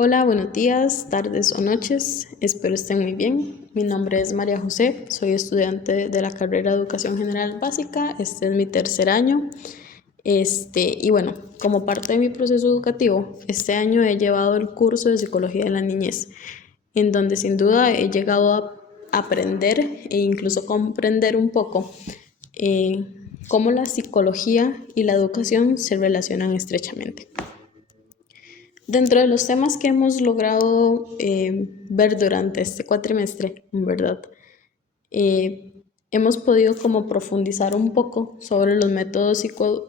Hola, buenos días, tardes o noches. Espero estén muy bien. Mi nombre es María José, soy estudiante de la carrera de Educación General Básica. Este es mi tercer año. Y bueno, como parte de mi proceso educativo, este año he llevado el curso de Psicología de la Niñez, en donde sin duda he llegado a aprender e incluso comprender un poco eh, cómo la psicología y la educación se relacionan estrechamente. Dentro de los temas que hemos logrado ver durante este cuatrimestre, en verdad, hemos podido como profundizar un poco sobre los métodos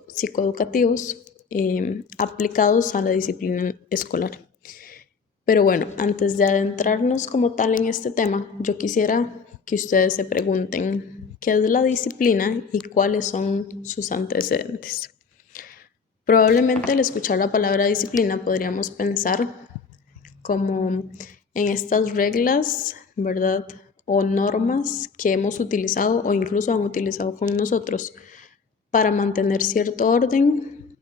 psicoeducativos aplicados a la disciplina escolar. Pero bueno, antes de adentrarnos como tal en este tema, yo quisiera que ustedes se pregunten qué es la disciplina y cuáles son sus antecedentes. Probablemente al escuchar la palabra disciplina podríamos pensar como en estas reglas, ¿verdad? O normas que hemos utilizado o incluso han utilizado con nosotros para mantener cierto orden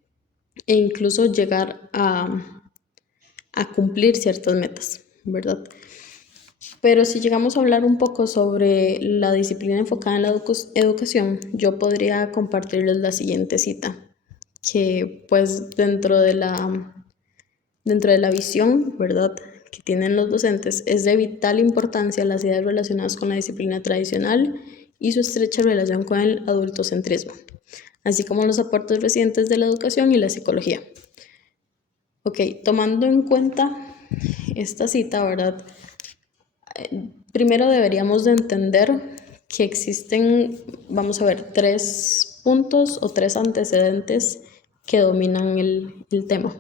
e incluso llegar a cumplir ciertas metas, ¿verdad? Pero si llegamos a hablar un poco sobre la disciplina enfocada en la educación, yo podría compartirles la siguiente cita, que pues dentro de la visión, ¿verdad?, que tienen los docentes, es de vital importancia las ideas relacionadas con la disciplina tradicional y su estrecha relación con el adultocentrismo, así como los aportes recientes de la educación y la psicología. Ok, tomando en cuenta esta cita, ¿verdad? Primero deberíamos de entender que existen, vamos a ver, tres puntos o tres antecedentes que dominan el tema.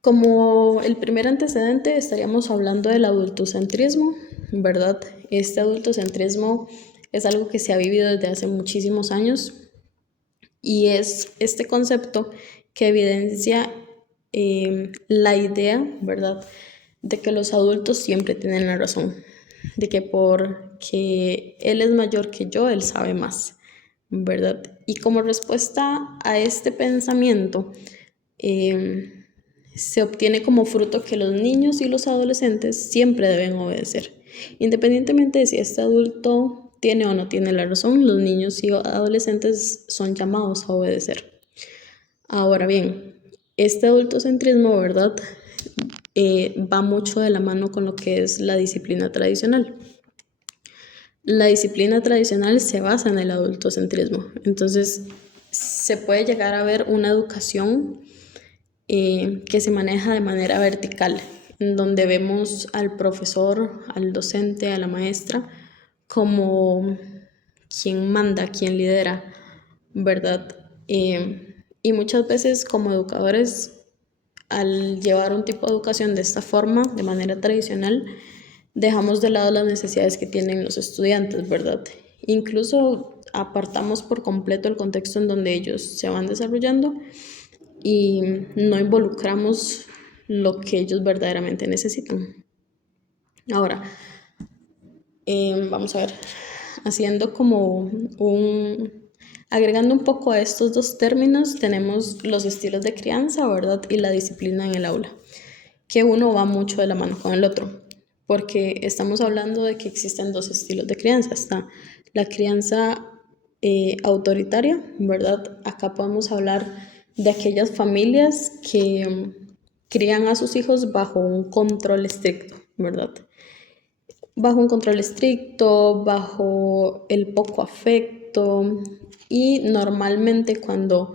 Como el primer antecedente estaríamos hablando del adultocentrismo, ¿verdad? Este adultocentrismo es algo que se ha vivido desde hace muchísimos años y es este concepto que evidencia la idea, ¿verdad?, de que los adultos siempre tienen la razón, de que porque él es mayor que yo, él sabe más, ¿verdad? Y como respuesta a este pensamiento, se obtiene como fruto que los niños y los adolescentes siempre deben obedecer. Independientemente de si este adulto tiene o no tiene la razón, los niños y adolescentes son llamados a obedecer. Ahora bien, este adultocentrismo, ¿verdad?, va mucho de la mano con lo que es la disciplina tradicional. La disciplina tradicional se basa en el adultocentrismo, entonces se puede llegar a ver una educación que se maneja de manera vertical, en donde vemos al profesor, al docente, a la maestra como quien manda, quien lidera, ¿verdad? Y muchas veces como educadores, al llevar un tipo de educación de esta forma, de manera tradicional, dejamos de lado las necesidades que tienen los estudiantes, ¿verdad? Incluso apartamos por completo el contexto en donde ellos se van desarrollando y no involucramos lo que ellos verdaderamente necesitan. Ahora, vamos a ver, haciendo como agregando un poco a estos dos términos, tenemos los estilos de crianza, ¿verdad? Y la disciplina en el aula, que uno va mucho de la mano con el otro, porque estamos hablando de que existen dos estilos de crianza. Está la crianza autoritaria, ¿verdad? Acá podemos hablar de aquellas familias que crían a sus hijos bajo un control estricto, ¿verdad? Bajo un control estricto, bajo el poco afecto, y normalmente cuando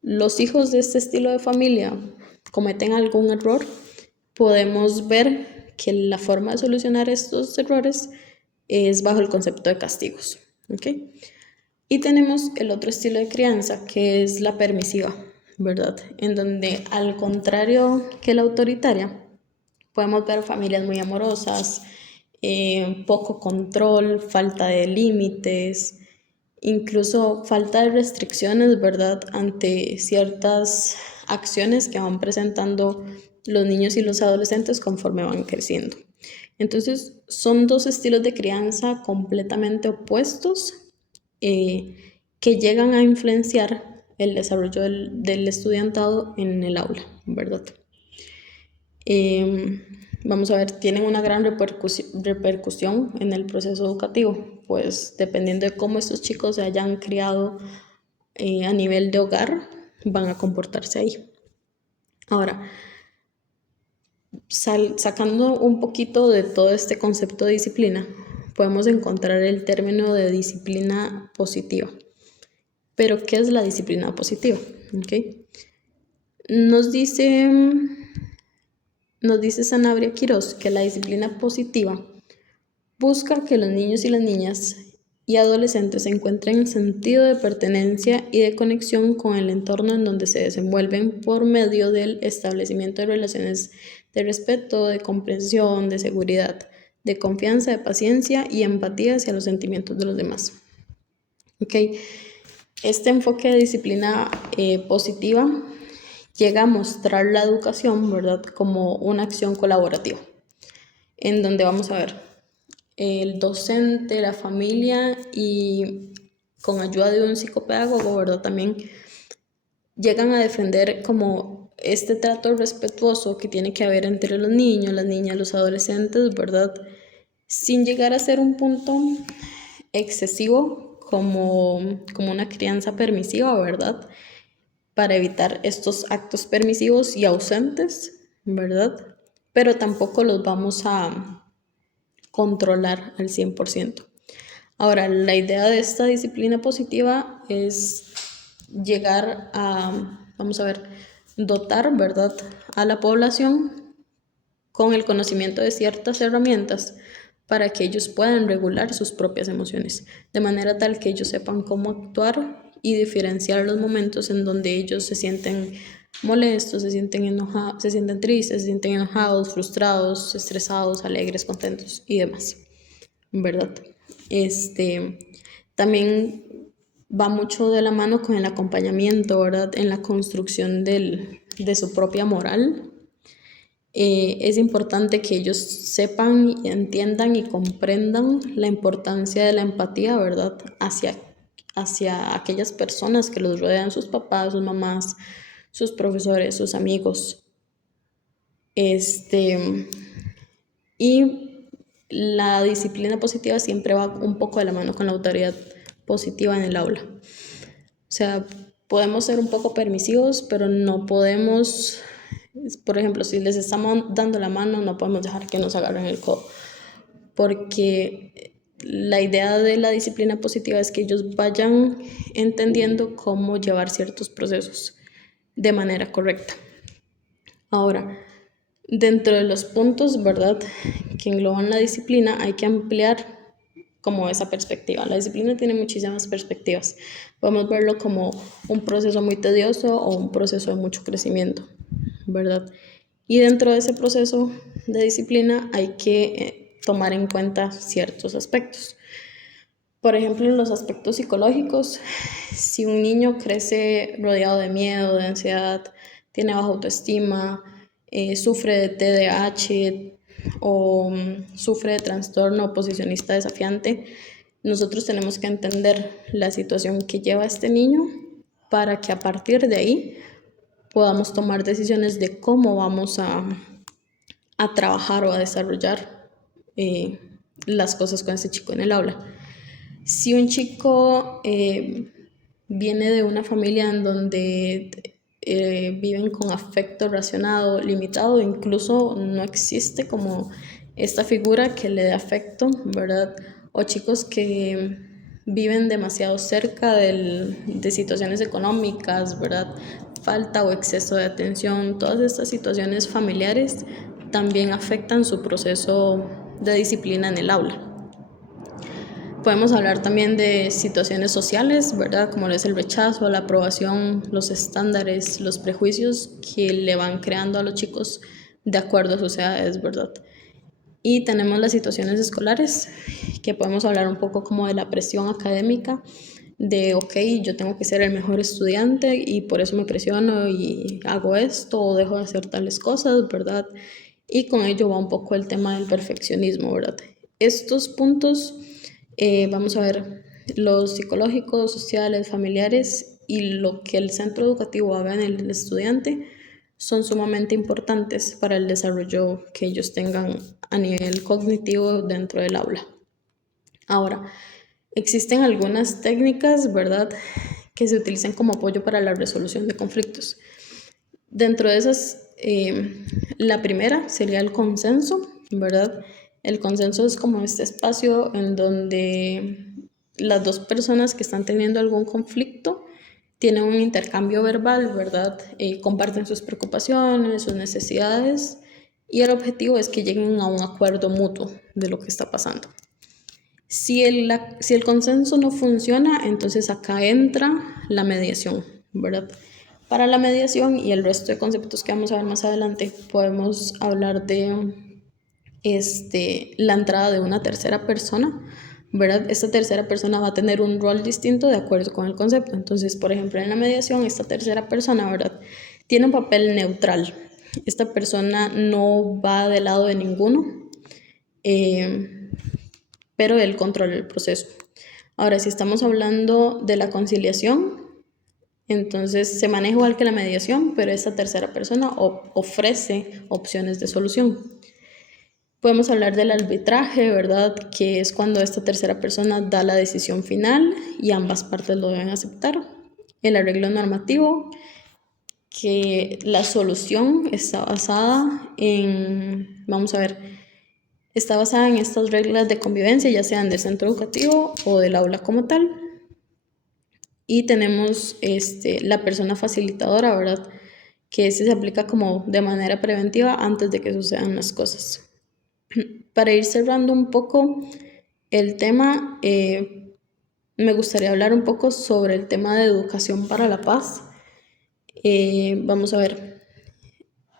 los hijos de este estilo de familia cometen algún error, podemos ver que la forma de solucionar estos errores es bajo el concepto de castigos, ¿ok? Y tenemos el otro estilo de crianza, que es la permisiva, ¿verdad? En donde, al contrario que la autoritaria, podemos ver familias muy amorosas, poco control, falta de límites, incluso falta de restricciones, ¿verdad?, ante ciertas acciones que van presentando los niños y los adolescentes conforme van creciendo. Entonces, son dos estilos de crianza completamente opuestos que llegan a influenciar el desarrollo del estudiantado en el aula, ¿verdad? Vamos a ver, tienen una gran repercusión en el proceso educativo, pues dependiendo de cómo estos chicos se hayan criado a nivel de hogar, van a comportarse ahí. Ahora, sacando un poquito de todo este concepto de disciplina, podemos encontrar el término de disciplina positiva. Pero, ¿qué es la disciplina positiva? ¿Okay? Nos dice Sanabria Quirós que la disciplina positiva busca que los niños y las niñas y adolescentes encuentren sentido de pertenencia y de conexión con el entorno en donde se desenvuelven por medio del establecimiento de relaciones de respeto, de comprensión, de seguridad, de confianza, de paciencia y empatía hacia los sentimientos de los demás. ¿Okay? Este enfoque de disciplina positiva llega a mostrar la educación, ¿verdad?, como una acción colaborativa, en donde vamos a ver el docente, la familia y con ayuda de un psicopedagogo, ¿verdad?, también llegan a defender como este trato respetuoso que tiene que haber entre los niños, las niñas, los adolescentes, ¿verdad?, sin llegar a ser un punto excesivo como una crianza permisiva, ¿verdad?, para evitar estos actos permisivos y ausentes, ¿verdad? Pero tampoco los vamos a controlar al 100%. Ahora, la idea de esta disciplina positiva es llegar a, vamos a ver, dotar, ¿verdad?, a la población con el conocimiento de ciertas herramientas para que ellos puedan regular sus propias emociones, de manera tal que ellos sepan cómo actuar y diferenciar los momentos en donde ellos se sienten molestos, se sienten enojados, se sienten tristes, se sienten enojados, frustrados, estresados, alegres, contentos y demás, ¿verdad? También va mucho de la mano con el acompañamiento, ¿verdad?, en la construcción de su propia moral. Es importante que ellos sepan, entiendan y comprendan la importancia de la empatía, ¿verdad?, hacia aquellas personas que los rodean, sus papás, sus mamás, sus profesores, sus amigos. Y la disciplina positiva siempre va un poco de la mano con la autoridad positiva en el aula. O sea, podemos ser un poco permisivos, pero no podemos, por ejemplo, si les estamos dando la mano, no podemos dejar que nos agarren el codo, porque la idea de la disciplina positiva es que ellos vayan entendiendo cómo llevar ciertos procesos de manera correcta. Ahora, dentro de los puntos, ¿verdad?, que engloban la disciplina, hay que ampliar como esa perspectiva. La disciplina tiene muchísimas perspectivas. Podemos verlo como un proceso muy tedioso o un proceso de mucho crecimiento, ¿verdad? Y dentro de ese proceso de disciplina hay que tomar en cuenta ciertos aspectos. Por ejemplo, en los aspectos psicológicos, si un niño crece rodeado de miedo, de ansiedad, tiene baja autoestima, sufre de TDAH o sufre de trastorno oposicionista desafiante, nosotros tenemos que entender la situación que lleva este niño para que a partir de ahí podamos tomar decisiones de cómo vamos a trabajar o a desarrollar las cosas con ese chico en el aula. Si un chico viene de una familia en donde viven con afecto racionado, limitado, incluso no existe como esta figura que le dé afecto, ¿verdad? O chicos que viven demasiado cerca de situaciones económicas, ¿verdad? Falta o exceso de atención, todas estas situaciones familiares también afectan su proceso de disciplina en el aula. Podemos hablar también de situaciones sociales, ¿verdad?, como es el rechazo, la aprobación, los estándares, los prejuicios que le van creando a los chicos de acuerdo a sus edades, ¿verdad? Y tenemos las situaciones escolares, que podemos hablar un poco como de la presión académica, de, ok, yo tengo que ser el mejor estudiante y por eso me presiono y hago esto o dejo de hacer tales cosas, ¿verdad? Y con ello va un poco el tema del perfeccionismo, ¿verdad? Estos puntos, vamos a ver, los psicológicos, sociales, familiares y lo que el centro educativo haga en el estudiante son sumamente importantes para el desarrollo que ellos tengan a nivel cognitivo dentro del aula. Ahora, existen algunas técnicas, ¿verdad?, que se utilizan como apoyo para la resolución de conflictos. Dentro de esas, la primera sería el consenso, ¿verdad? El consenso es como este espacio en donde las dos personas que están teniendo algún conflicto tienen un intercambio verbal, ¿verdad? Comparten sus preocupaciones, sus necesidades, y el objetivo es que lleguen a un acuerdo mutuo de lo que está pasando. Si el consenso no funciona, entonces acá entra la mediación, ¿verdad? Para la mediación y el resto de conceptos que vamos a ver más adelante, podemos hablar de la entrada de una tercera persona, ¿verdad? Esta tercera persona va a tener un rol distinto de acuerdo con el concepto. Entonces, por ejemplo, en la mediación, esta tercera persona, ¿verdad?, tiene un papel neutral. Esta persona no va del lado de ninguno, pero él controla el proceso. Ahora, si estamos hablando de la conciliación, entonces se maneja igual que la mediación, pero esta tercera persona ofrece opciones de solución. Podemos hablar del arbitraje, ¿verdad?, que es cuando esta tercera persona da la decisión final y ambas partes lo deben aceptar. El arreglo normativo, que la solución está basada en, está basada en estas reglas de convivencia, ya sean del centro educativo o del aula como tal. Y tenemos la persona facilitadora, ¿verdad?, que se aplica como de manera preventiva antes de que sucedan las cosas. Para ir cerrando un poco el tema, me gustaría hablar un poco sobre el tema de educación para la paz. Vamos a ver.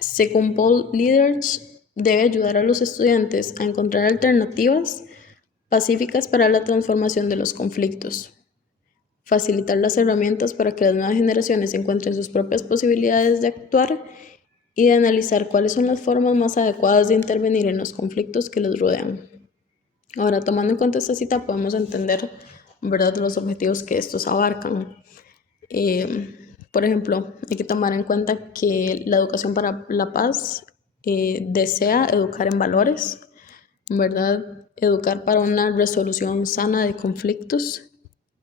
Según Paul Liederch, debe ayudar a los estudiantes a encontrar alternativas pacíficas para la transformación de los conflictos, facilitar las herramientas para que las nuevas generaciones encuentren sus propias posibilidades de actuar y de analizar cuáles son las formas más adecuadas de intervenir en los conflictos que los rodean. Ahora, tomando en cuenta esta cita, podemos entender, ¿verdad?, los objetivos que estos abarcan. Por ejemplo, hay que tomar en cuenta que la educación para la paz desea educar en valores, ¿verdad?, educar para una resolución sana de conflictos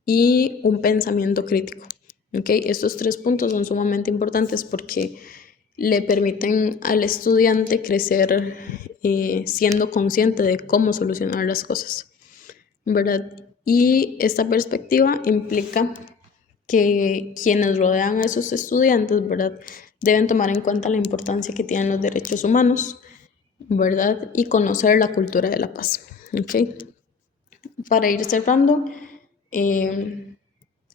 y un pensamiento crítico. ¿Okay? Estos 3 puntos son sumamente importantes porque le permiten al estudiante crecer siendo consciente de cómo solucionar las cosas, ¿verdad? Y esta perspectiva implica que quienes rodean a esos estudiantes, ¿verdad?, deben tomar en cuenta la importancia que tienen los derechos humanos, ¿verdad?, y conocer la cultura de la paz. ¿Okay? Para ir cerrando,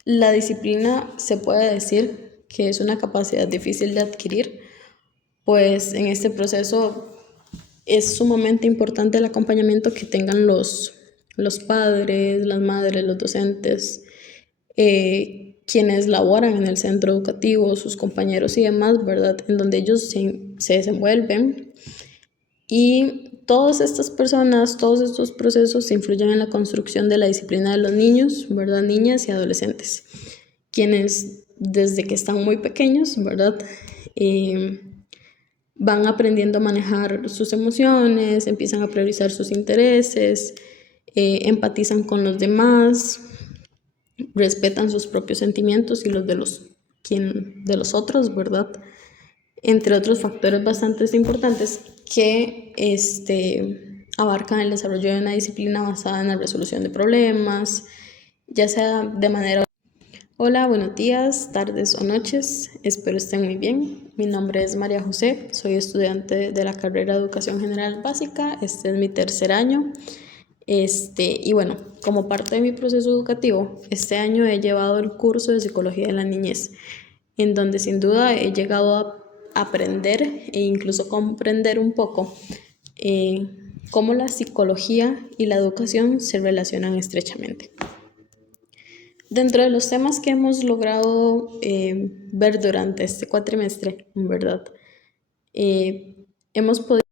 la disciplina se puede decir que es una capacidad difícil de adquirir, pues en este proceso es sumamente importante el acompañamiento que tengan los padres, las madres, los docentes, quienes laboran en el centro educativo, sus compañeros y demás, ¿verdad?, en donde ellos se desenvuelven. Y todas estas personas, todos estos procesos influyen en la construcción de la disciplina de los niños, ¿verdad?, niñas y adolescentes, quienes desde que están muy pequeños, ¿verdad?, van aprendiendo a manejar sus emociones, empiezan a priorizar sus intereses, empatizan con los demás, respetan sus propios sentimientos y los de los otros, ¿verdad?, entre otros factores bastante importantes que abarcan el desarrollo de una disciplina basada en la resolución de problemas, ya sea de manera... Hola, buenos días, tardes o noches, espero estén muy bien. Mi nombre es María José, soy estudiante de la carrera de Educación General Básica, este es mi 3er año. Y bueno, como parte de mi proceso educativo, este año he llevado el curso de Psicología de la Niñez, en donde sin duda he llegado a aprender e incluso comprender un poco cómo la psicología y la educación se relacionan estrechamente. Dentro de los temas que hemos logrado ver durante este cuatrimestre, ¿verdad?, hemos podido